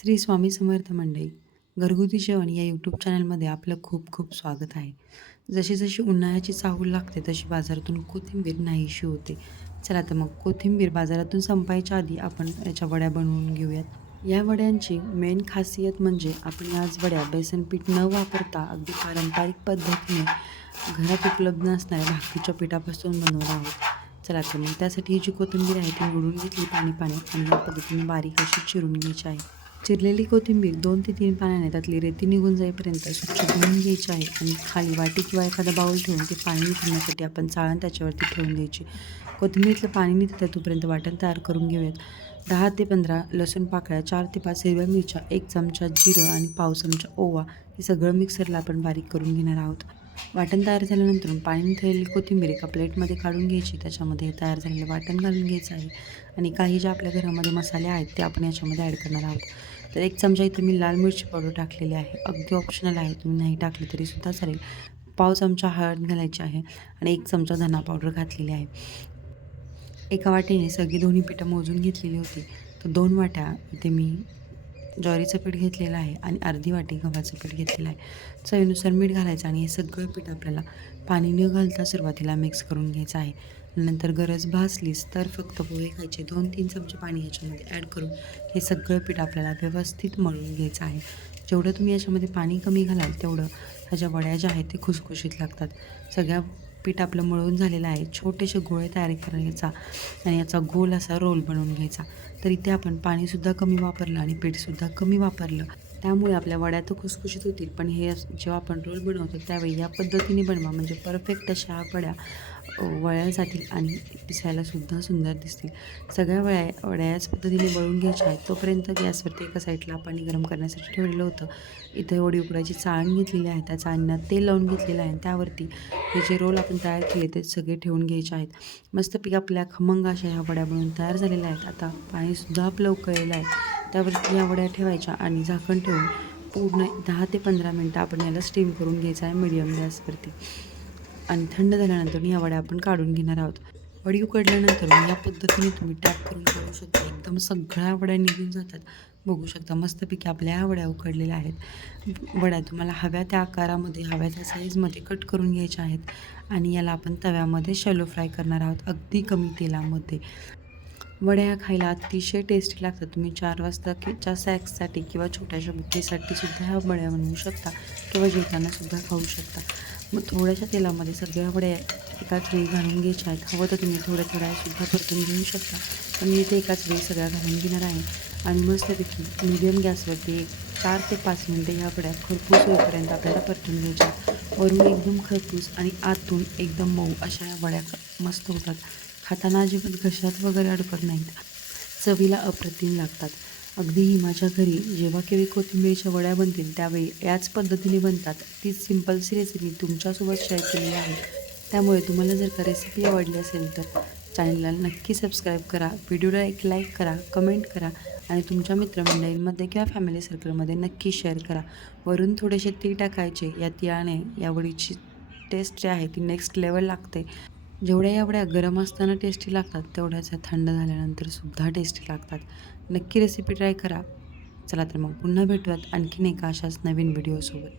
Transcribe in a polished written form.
श्री स्वामी समर्थ मंडळी. घरगुती जेवण या यूट्यूब चॅनलमध्ये आपलं खूप खूप स्वागत आहे. जशी जशी उन्हाळ्याची चाहूल लागते तशी बाजारातून कोथिंबीर नाहीशी होते. चला तर मग कोथिंबीर बाजारातून संपायच्या आधी आपण याच्या वड्या बनवून घेऊयात. या वड्यांची मेन खासियत म्हणजे आपण याच वड्या बेसन पीठ न वापरता अगदी पारंपरिक पद्धतीने घरात उपलब्ध असणाऱ्या भाकरीच्या पिठापासून बनवणार आहोत. चला तर मग त्यासाठी ही जी कोथिंबीर आहे ती निवडून घेतली पाण्यात आणि या पद्धतीने बारीक अशी चिरून घ्यायची आहे. चिरलेली कोथिंबीर 2 ते 3 पाण्याने त्यातली रेती निघून जाईपर्यंत स्वच्छ धुवून घ्यायची आहे आणि खाली वाटी किंवा एखादा बाऊल ठेवून ते पाणी निथळण्यासाठी आपण चाळण त्याच्यावरती ठेवून द्यायची. कोथिंबीरीतलं पाणी निथळतं तोपर्यंत वाटण तयार करून घेऊयात. 10 ते 15 लसूण पाकळ्या, 4 ते 5 हिरव्या मिरच्या, 1 चमचा जिरं आणि पाव चमचा ओवा हे सगळं मिक्सरला आपण बारीक करून घेणार आहोत. वाटण तयार झाल्यानंतर पाणी निथळलेली कोथिंबीर एका प्लेटमध्ये काढून घ्यायची. त्याच्यामध्ये हे तयार झालेलं वाटण घालून घ्यायचं आहे आणि काही ज्या आपल्या घरामध्ये मसाले आहेत ते आपण याच्यामध्ये ॲड करणार आहोत. तर 1 चमचा इथे मी लाल मिरची पावडर टाकलेली आहे. अगदी ऑप्शनल आहे, तुम्ही नाही टाकली तरीसुद्धा चालेल. पाव चमचा हळद घालायची आहे आणि 1 चमचा धना पावडर घातलेली आहे. एका वाटीने सगळी दोन्ही पिठं मोजून घेतलेली होती. तर 2 वाट्या इथे मी ज्वारीचं पीठ घेतलेलं आहे आणि अर्धी वाटी गव्हाचं पीठ घेतलेलं आहे. चवीनुसार मीठ घालायचं आणि हे सगळं पीठ आपल्याला पाणी न घालता सुरुवातीला मिक्स करून घ्यायचं आहे. नंतर गरज भासलीच तर फक्त पोहे खायचे 2-3 चमचे पाणी याच्यामध्ये ॲड करून हे सगळं पीठ आपल्याला व्यवस्थित मळून घ्यायचं आहे. जेवढं तुम्ही याच्यामध्ये पाणी कमी घालाल तेवढं ह्या ज्या वड्या ज्या आहेत ते खुसखुशीत लागतात. सगळ्या पीठ आपलं मळून झालेलं आहे. छोटेसे गोळे तयार करायचा आणि याचा गोल असा रोल बनवून घ्यायचा. तर इथे आपण पाणीसुद्धा कमी वापरलं आणि पीठसुद्धा कमी वापरलं. त्यामुळे आपल्या वड्या तर खुसखुशीत होतील, पण हे जेव्हा आपण रोल बनवतो त्यावेळी या पद्धतीने बनवा म्हणजे परफेक्ट अशा ह्या वड्या वळल्या जातील आणि दिसायलासुद्धा सुंदर दिसतील. सगळ्या वड्या याच पद्धतीने वळून घ्यायच्या आहेत. तोपर्यंत गॅसवरती एका साईडला पाणी गरम करण्यासाठी ठेवलेलं होतं. इथे वडी उकडायची चाळण घेतलेली आहे. त्या चाळणीला तेल लावून घेतलेलं आहे आणि त्यावरती हे जे रोल आपण तयार केले ते सगळे ठेवून घ्यायचे आहेत. मस्तपैकी आपल्या खमंग अशा ह्या वड्या बनवून तयार झालेल्या आहेत. आता पाणीसुद्धा आपलं उकळलेलं आहे. त्यावरती या वड्या ठेवायच्या आणि झाकण ठेवून पूर्ण 10 ते 15 मिनटं आपण याला स्टीम करून घ्यायचं आहे मीडियम गॅसवरती आणि थंड झाल्यानंतर या वड्या आपण काढून घेणार आहोत. वडी उकडल्यानंतर या पद्धतीने तुम्ही टॅप करून काढू शकता. एकदम सगळ्या वड्या निघून जातात. बघू शकता मस्तपैकी आपल्या ह्या वड्या उकडलेल्या आहेत. वड्या तुम्हाला हव्या त्या आकारामध्ये, हव्या त्या साईजमध्ये कट करून घ्यायच्या आहेत आणि याला आपण तव्यामध्ये शॅलो फ्राय करणार आहोत अगदी कमी तेलामध्ये. वड्या खायला अतिशय टेस्टी लागतात. तुम्ही 4 वाजता च्या स्नॅक्ससाठी किंवा छोट्याशा बुकेसाठी सुद्धा ह्या वड्या बनवू शकता किंवा जेवतानासुद्धा खाऊ शकता. मग थोड्याशा तेलामध्ये सगळ्या वड्या एकाच वेळी घालून घ्यायच्या आहेत. हवं तर तुम्ही थोड्या थोड्यासुद्धा परतून घेऊ शकता, पण मी इथे एकाच वेळी सगळ्या घालून घेणार आहे आणि मस्तपैकी मीडियम गॅसवरती 4 ते 5 मिनटं ह्या वड्या खरपूस होईपर्यंत आपल्याला परतून घ्यायच्या. वरून एकदम खरपूस आणि आतून एकदम मऊ अशा या वड्या मस्त होतात. खाताना अजिबात घशात वगैरे अडकत नाहीत. चवीला अप्रतिम लागतात. अगदी हिमाच्या घरी जेव्हा केव्हा कोथिंबीरीच्या वड्या बनतील त्यावेळी याच पद्धतीने बनतात. तीच सिंपलची रेसिपी तुमच्यासोबत शेअर केलेली आहे. त्यामुळे तुम्हाला जर का रेसिपी आवडली असेल तर चॅनलला नक्की सबस्क्राईब करा, व्हिडिओला एक लाईक करा, कमेंट करा आणि तुमच्या मित्रमंडळींमध्ये किंवा फॅमिली सर्कलमध्ये नक्की शेअर करा. वरून थोडेसे तीळ टाकायचे. या तिळाने या वडीची टेस्ट जी आहे ती नेक्स्ट लेवल लागते. जेवढ्या या वड्या गरम असताना टेस्टी लागतात तेवढ्याच ह्या थंड झाल्यानंतरसुद्धा टेस्टी लागतात. नक्की रेसिपी ट्राय करा. चला तर मग पुन्हा भेटूयात आणखीन एका अशाच नवीन व्हिडिओसोबत.